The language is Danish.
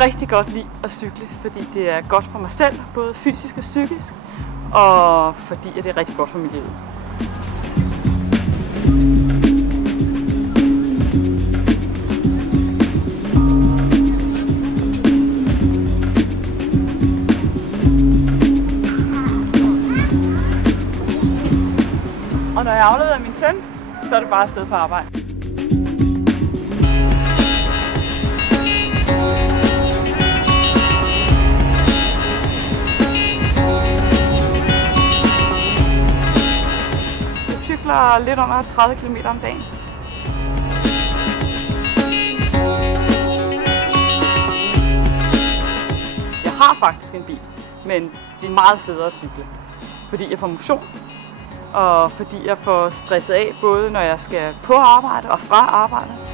rigtig godt lide at cykle, fordi det er godt for mig selv, både fysisk og psykisk, og fordi det er rigtig godt for miljøet. Og når jeg afleverer min søn, så er det bare afsted på arbejde. Jeg cykler lidt under 30 km om dagen. Jeg har faktisk en bil, men det er meget federe at cykle, fordi jeg får motion. Og fordi jeg får stresset af, både når jeg skal på arbejde og fra arbejde.